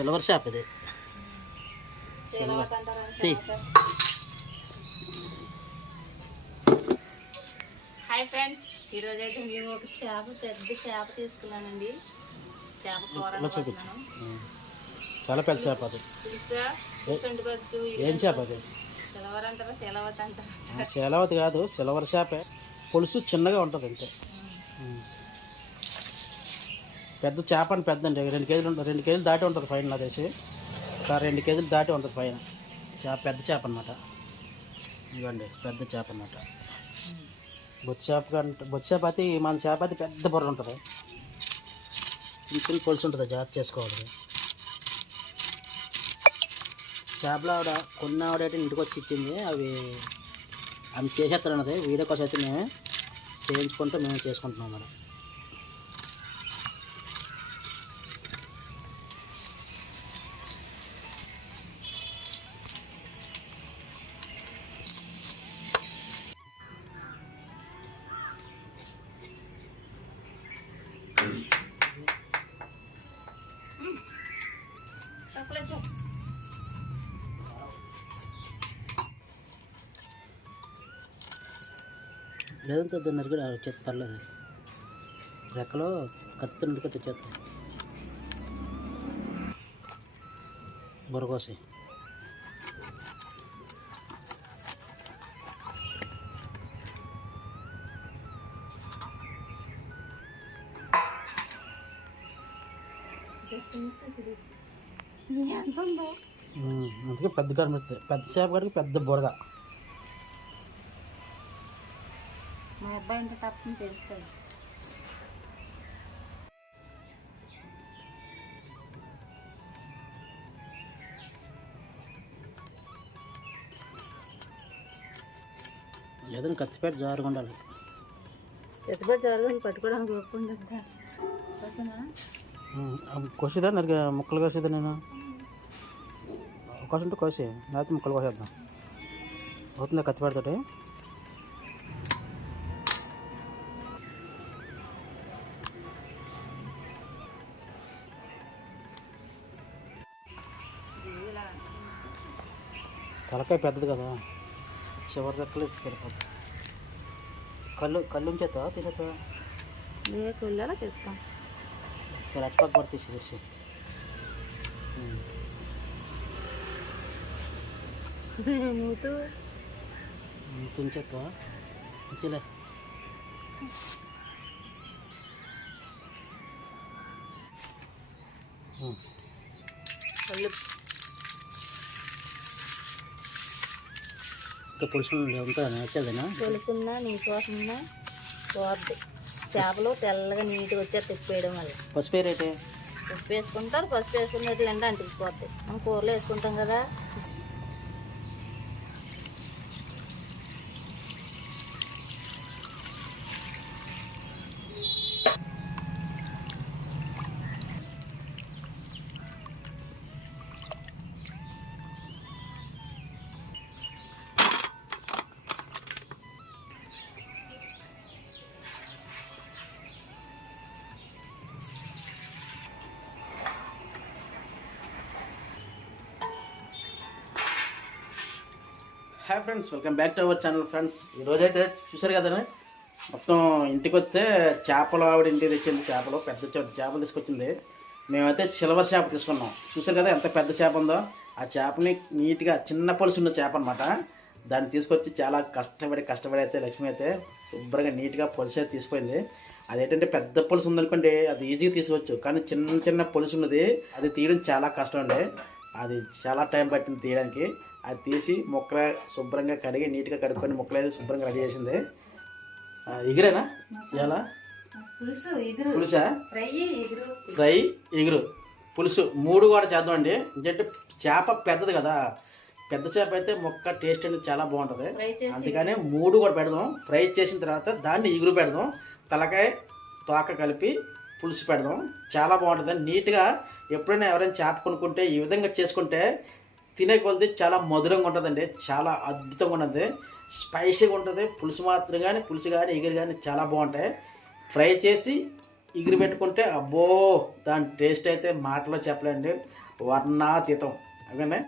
Silver shop ఇది. Hi friends ఈరోజు అయితే మేము ఒక చేప పెద్ద చేప తీసుకున్నానండి. చేప కూర ఇలా చూపించు ఉం. చాలా పెద్ద చేప అది. ఏం చేప అది? సిలవర్ అంటారా శీలవత అంటారా? ఆ, శీలవతి కాదు సిల్వర్ షాపే. పులుసు చిన్నగా ఉంటుంది అంతే. పెద్ద చేప అని పెద్ద అండి రెండు కేజీలు ఉంటుంది రెండు కేజీలు దాటి ఉంటుంది పైన అదేసి తెలిసి. ఒక రెండు కేజీలు దాటి ఉంటుంది పైన చేప పెద్ద చేప అనమాట ఇవ్వండి పెద్ద చేప అనమాట బొచ్చు చేప కంటే బొచ్చు చేప అయితే మన చేప అయితే పెద్ద బుర్ర ఉంటుంది. చిన్న చిన్న పులుసు ఉంటుంది జాగ్రత్త చేసుకోవాలి. చేపలు ఆవిడ కొన్ని ఆవిడ అయితే ఇంటికి వచ్చి ఇచ్చింది. అవి ఆమె చేసేస్తారు అన్నది వీడియో కోసం అయితే మేము చేయించుకుంటూ మేము చేసుకుంటున్నాం మరి. లేదంటే దాన్ని నరికి వచ్చేది పర్లేదు. రెక్కలో కత్తి నుండి ఎంత ఉందో? ఉమ్, అందుకే పెద్ద కారం పెడుతుంది పెద్ద చేప కాడికి పెద్ద బురద. మా అబ్బాయి ఇంత తప్పని తెలుస్తుంది. లేదని జారుగా ఉండాలి. ఎత్తుబడి జరగని పట్టుకోవడానికి ఒప్పుకుంటుందా కోసిదా? నరికి ముక్కలు కోసేదా నేను? కోసి ఉంటే కోసి లేకపోతే ముక్కలు కోసేద్దాం. అవుతుందా కత్తిపేటతోటి తలకాయ పెద్దది కదా. చివరి రెక్కలు సరిపోతుంది. కళ్ళు కళ్ళు ఉంచేస్తా తినేస్తా ఏ కుళ్ళలో తెస్తాం ఇక్కడ అటుపక్క కూడా తీసి తెచ్చి మూతు. తుంచేస్తా ఉంచలే. కళ్ళు పులుసున్నా నీ శ్వాస ఉన్నా పోద్ది. చేపలు తెల్లగా నీట్గా వచ్చే తిప్పేయడం వల్ల. పసుపు రేటే? పసుపు వేసుకుంటారు పసుపు వేసుకున్నట్లు ఎండ అంటికిపోతాయి మనం కూరలో వేసుకుంటాం కదా hi friends welcome back to our channel friends ఈరోజైతే చూసారు కదా మొత్తం ఇంటికి వస్తే చేపలు ఆవిడ ఇంటికి తెచ్చింది చేపలు పెద్ద చేపలు తీసుకొచ్చింది. మేమైతే సిల్వర్ చేప తీసుకున్నాం. చూసారు కదా ఎంత పెద్ద చేప ఉందో? ఆ చేపని నీట్గా చిన్న పొలుసు ఉన్న చేప అనమాట దాన్ని తీసుకొచ్చి చాలా కష్టపడి కష్టపడి అయితే లక్ష్మి అయితే శుభ్రంగా నీట్గా పొలుసు అయితే తీసుకుపోయింది అదేంటంటే పెద్ద పొలుసు ఉందనుకోండి అది ఈజీగా తీసుకోవచ్చు. కానీ చిన్న చిన్న పొలుసు ఉన్నది అది తీయడం చాలా కష్టం అండి. అది చాలా టైం పట్టింది తీయడానికి. అది తీసి ముక్కలు శుభ్రంగా కడిగి నీట్గా కడుక్కొని ముక్కలు అయితే శుభ్రంగా రెడీ చేసింది. ఎగిరేనా? ఎలా పులుసు ఫ్రై ఎగురు. పులుసు. మూడు కూడా చేద్దామండి. ఎందుకంటే చేప పెద్దది కదా. పెద్ద చేప అయితే మొక్క టేస్ట్ అనేది చాలా బాగుంటుంది. అందుకనే మూడు కూడా పెడదాం. ఫ్రై చేసిన తర్వాత దాన్ని ఎగురు పెడదాం. తలకాయ తోక కలిపి పులుసు పెడదాం. చాలా బాగుంటుంది. నీట్గా ఎప్పుడైనా ఎవరైనా చేప కొనుక్కుంటే ఈ విధంగా చేసుకుంటే తినే కొలది చాలా మధురంగా ఉంటుందండి. చాలా అద్భుతంగా ఉంటుంది. స్పైసీగా ఉంటుంది. పులుసు మాత్రం కానీ పులుసు కానీ ఎగిరి కానీ చాలా బాగుంటాయి. ఫ్రై చేసి ఎగిరి పెట్టుకుంటే అబ్బో! దాని టేస్ట్ అయితే మాటలో చెప్పలేండి. వర్ణాతీతం. అదేనే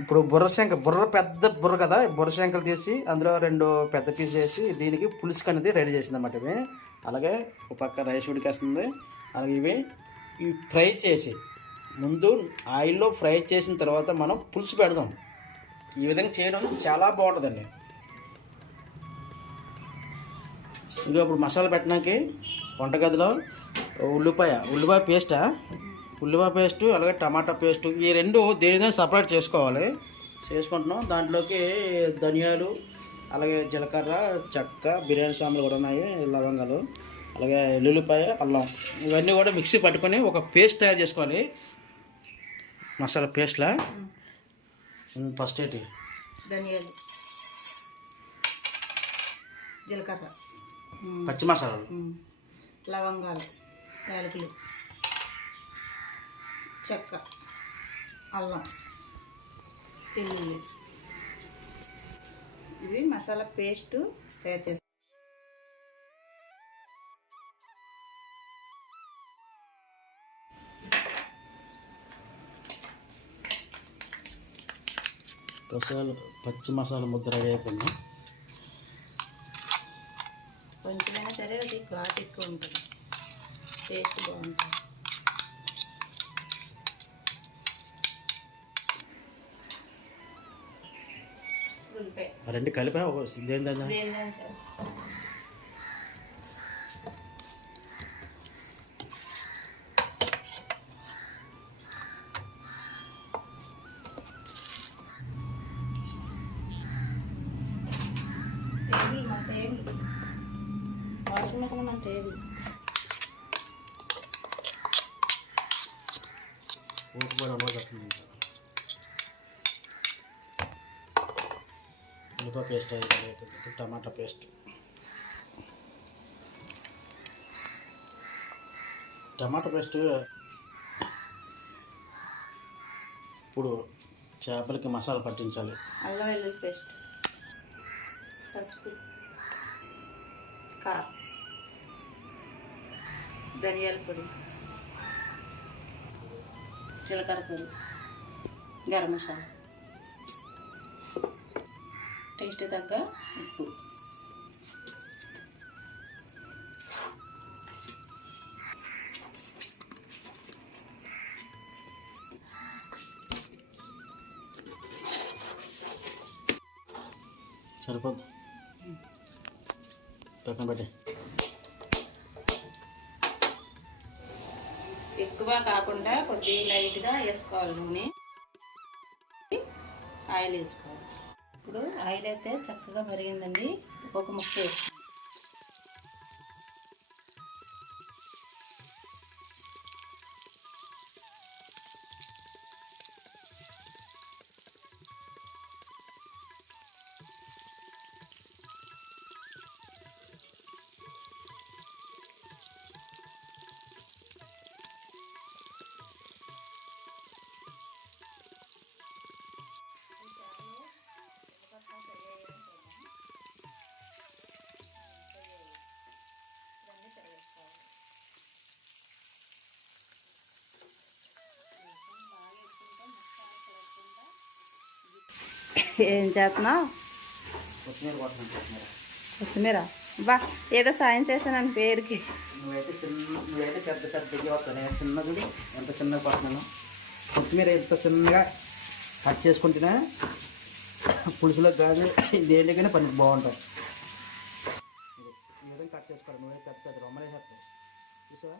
ఇప్పుడు బుర్ర శంక బుర్ర పెద్ద బుర్ర కదా? బుర్ర శంకలు తీసి అందులో రెండు పెద్ద పీస్ వేసి దీనికి పులుసుకు అనేది రెడీ చేసింది అనమాట ఇవి. అలాగే ఒక పక్క రైస్ ఉడికేస్తుంది. అలాగే ఇవి ఇవి ఫ్రై చేసి ముందు ఆయిల్లో ఫ్రై చేసిన తర్వాత మనం పులుసు పెడదాం. ఈ విధంగా చేయడం చాలా బాగుంటుందండి. ఇంకా ఇప్పుడు మసాలా పెట్టడానికి వంటగదిలో ఉల్లిపాయ ఉల్లిపాయ పేస్టా? ఉల్లిపాయ పేస్టు అలాగే టమాటా పేస్టు ఈ రెండు దేనిదో సపరేట్ చేసుకోవాలి? చేసుకుంటున్నాం. దాంట్లోకి ధనియాలు అలాగే జీలకర్ర చెక్క బిర్యానీ సామాన్లు కూడా ఉన్నాయి లవంగాలు అలాగే ఎల్లుల్లిపాయ అల్లం. ఇవన్నీ కూడా మిక్సీ పట్టుకొని ఒక పేస్ట్ తయారు చేసుకోవాలి. మసాలా పేస్ట్లా? ఫస్ట్ ఏంటి? ధనియాలు. జీలకర్ర. పచ్చి మసాలాలు? లవంగాలు యాలకులు చెక్క అల్లం వెల్లుల్లి. ఇవి మసాలా పేస్ట్ తయారు చేస్తాం మసాలా పచ్చి మసాలా ముద్ద రెడీ అయిపోయింది. కొంచెమైనా సరే అది ఘాట్ ఎక్కువ ఉంటుంది. టేస్ట్ బాగుంటుంది. రెండు కలిపా ఒక దేనిదన్నా దేనిదైనా మెషిన్ మన వస్తుంది ఉల్లిపాయ పేస్ట్ అయిపోయింది టమాటా పేస్ట్. టమాటా పేస్ట్ ఇప్పుడు చేపలకి మసాలా పట్టించాలి. అల్లం వెల్లుల్లి పేస్ట్. పసుపు. కారం. ధనియాల పొడి జీలకర్ర పొడి గరం మసాలా. టేస్ట్ తగ్గ ఉప్పు. సరిపోద్ది. పక్కన పెట్టి ఎక్కువ కాకుండా కొద్దిగా లైట్గా వేసుకోవాలి నూనె. ఆయిల్ వేసుకోవాలి. ఇప్పుడు ఆయిల్ అయితే చక్కగా మరిగిందండి. ఒక ముక్క వేసుకోవాలి ఏం చేస్తున్నావు? కొత్తిమీర బా ఏదో సాయం చేశాను పేరుకి. నువ్వైతే చిన్న నువ్వైతే పెద్ద పెద్దగా వస్తాను నేను చిన్నది ఎంత చిన్నగా పడుతున్నాను కొత్తిమీర ఎంత చిన్నగా కట్ చేసుకుంటేనే పులుసులో కానీ దేనికైనా పని బాగుంటాయి ఇది. ఈ విధంగా కట్ చేసుకోవాలి. నువ్వే పెద్ద పెద్ద రొమ్మలే చేస్తావు చూసావా?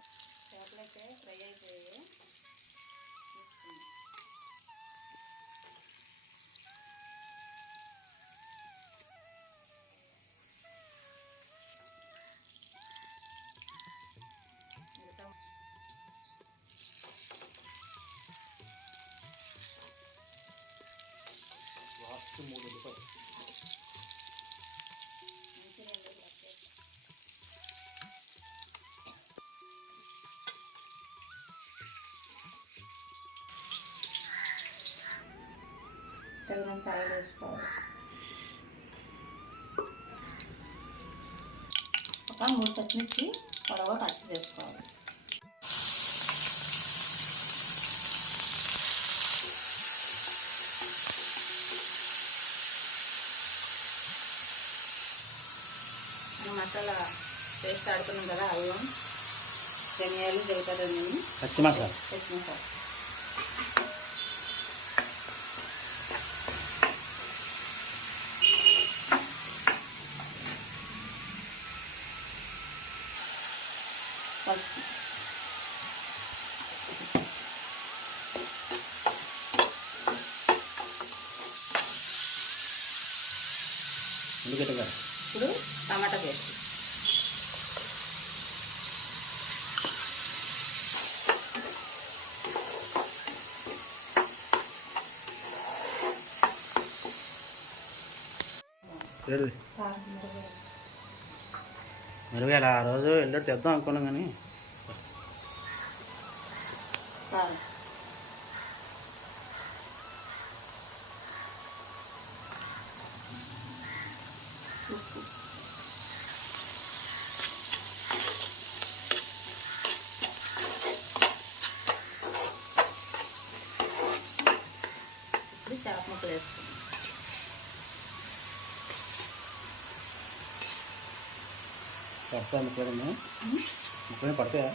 తగినంత ఆయిల్ వేసుకోవాలి ఒక మూడు పచ్చిమిర్చి పొడవుగా కట్ చేసుకోవాలి మసాలా పేస్ట్ ఆడుకున్నాం కదా అల్లం ధనియాలు పచ్చి మసాలా పచ్చి మసాలా ఎందుకంటే ఇప్పుడు టమాటా పేస్ట్. ఆ రోజు వెళ్ళి తెద్దాం అనుకున్నాం కానీ కారం ఉప్పు ఇప్పుడు చేప ముక్కలు వేసుకుందాం పడతా ముక్కలు ముక్కలు పడతాయా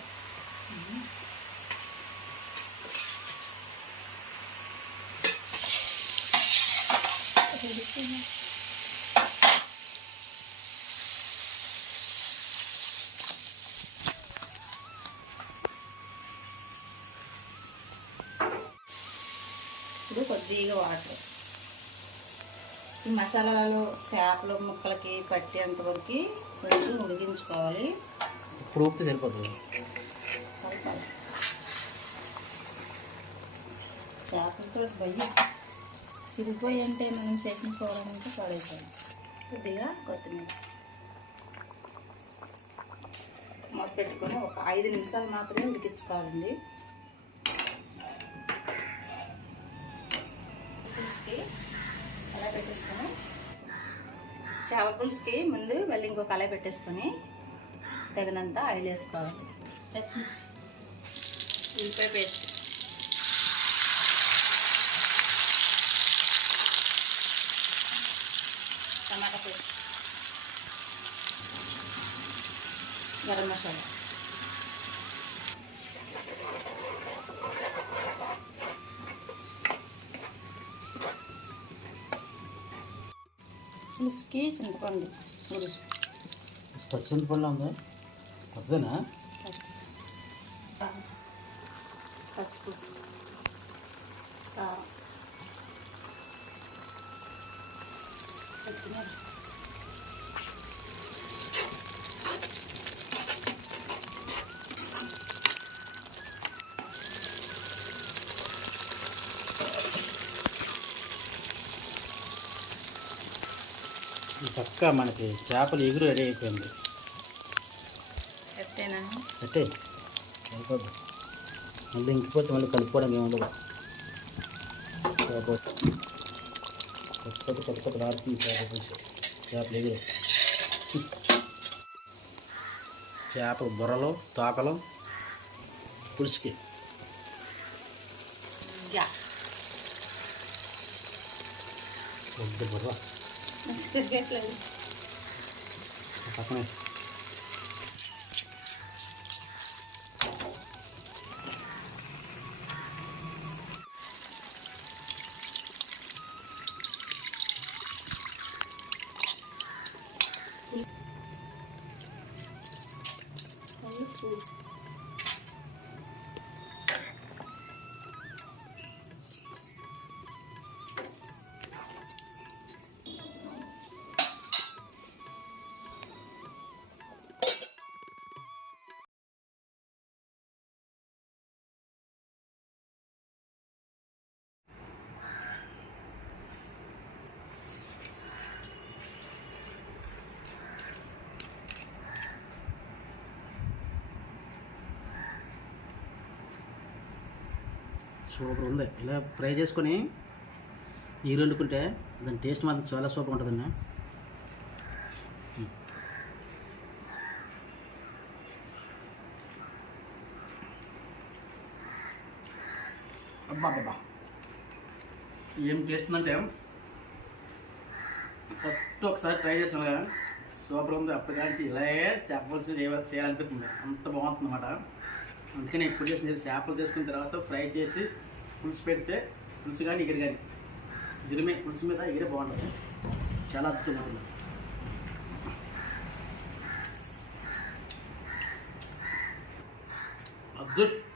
ఇప్పుడు కొద్దిగా వాటర్. ఈ మసాలాలు చేపల ముక్కలకి పట్టేంత వరకు కొంచెం ఉడికించుకోవాలి. ఇప్పుడు ఉప్పు సరిపోతుంది. చేపలతో భయం చిరిగిపోయి అంటే మనం చేసిన కూరంటే పడైపోయింది కొద్దిగా కొత్తిమీర. మూత పెట్టుకొని ఒక ఐదు నిమిషాలు మాత్రమే ఉడికించుకోవాలండి. అలా పెట్టేసుకొని చేపల పులుసుకి ముందు మళ్ళీ ఇంకొక అలా పెట్టేసుకొని తగినంత ఆయిల్ వేసుకోవాలి. పచ్చిమిర్చి. ఉల్లిపాయ పేస్ట్. టమాటా పేస్ట్ గరం మసాలా. పులుసుకి చింతపండు పళ్ళు ఉందా? కొత్తదేనా పసుపు. కారం పక్క మనకి చేపలు ఎగురు రెడీ అయిపోయింది. ఎట్టేనా అంటే అయిపోద్ది. మళ్ళీ ఇంకిపోతే మళ్ళీ కలుపుకోవడం ఏముండదు చేప కొత్త కొత్త కొత్త కొత్త ఆడుతుంది చేప పులుసు చేపలు ఎగురు. చేప బుర్రలు తోకలు పులుసుకి. బుర్ర. తిరగట్లేదు సూపర్ ఉంది ఇలా ఫ్రై చేసుకొని ఈ వండుకుంటే దాని టేస్ట్ మాత్రం చాలా సూపర్ ఉంటుందండి అబ్బా అబ్బా. ఏం చేస్తుందంటే ఫస్ట్ ఒకసారి ట్రై చేసాను కదా. సూపర్ ఉంది అప్పటి నుంచి ఇలాగే చేపల్సి ఏమైనా చేయాలనిపిస్తుంది. అంత బాగుంటుంది అన్నమాట అందుకని ఇప్పుడు చేసిన చేపలు తీసుకున్న తర్వాత ఫ్రై చేసి పులుసు పెడితే పులుసు కానీ ఎగిరి కానీ ఎగిరిమే పులుసు మీద ఎగిరి బాగుంటుంది. చాలా అద్భుతంగా ఉంటుంది. అద్భుతం.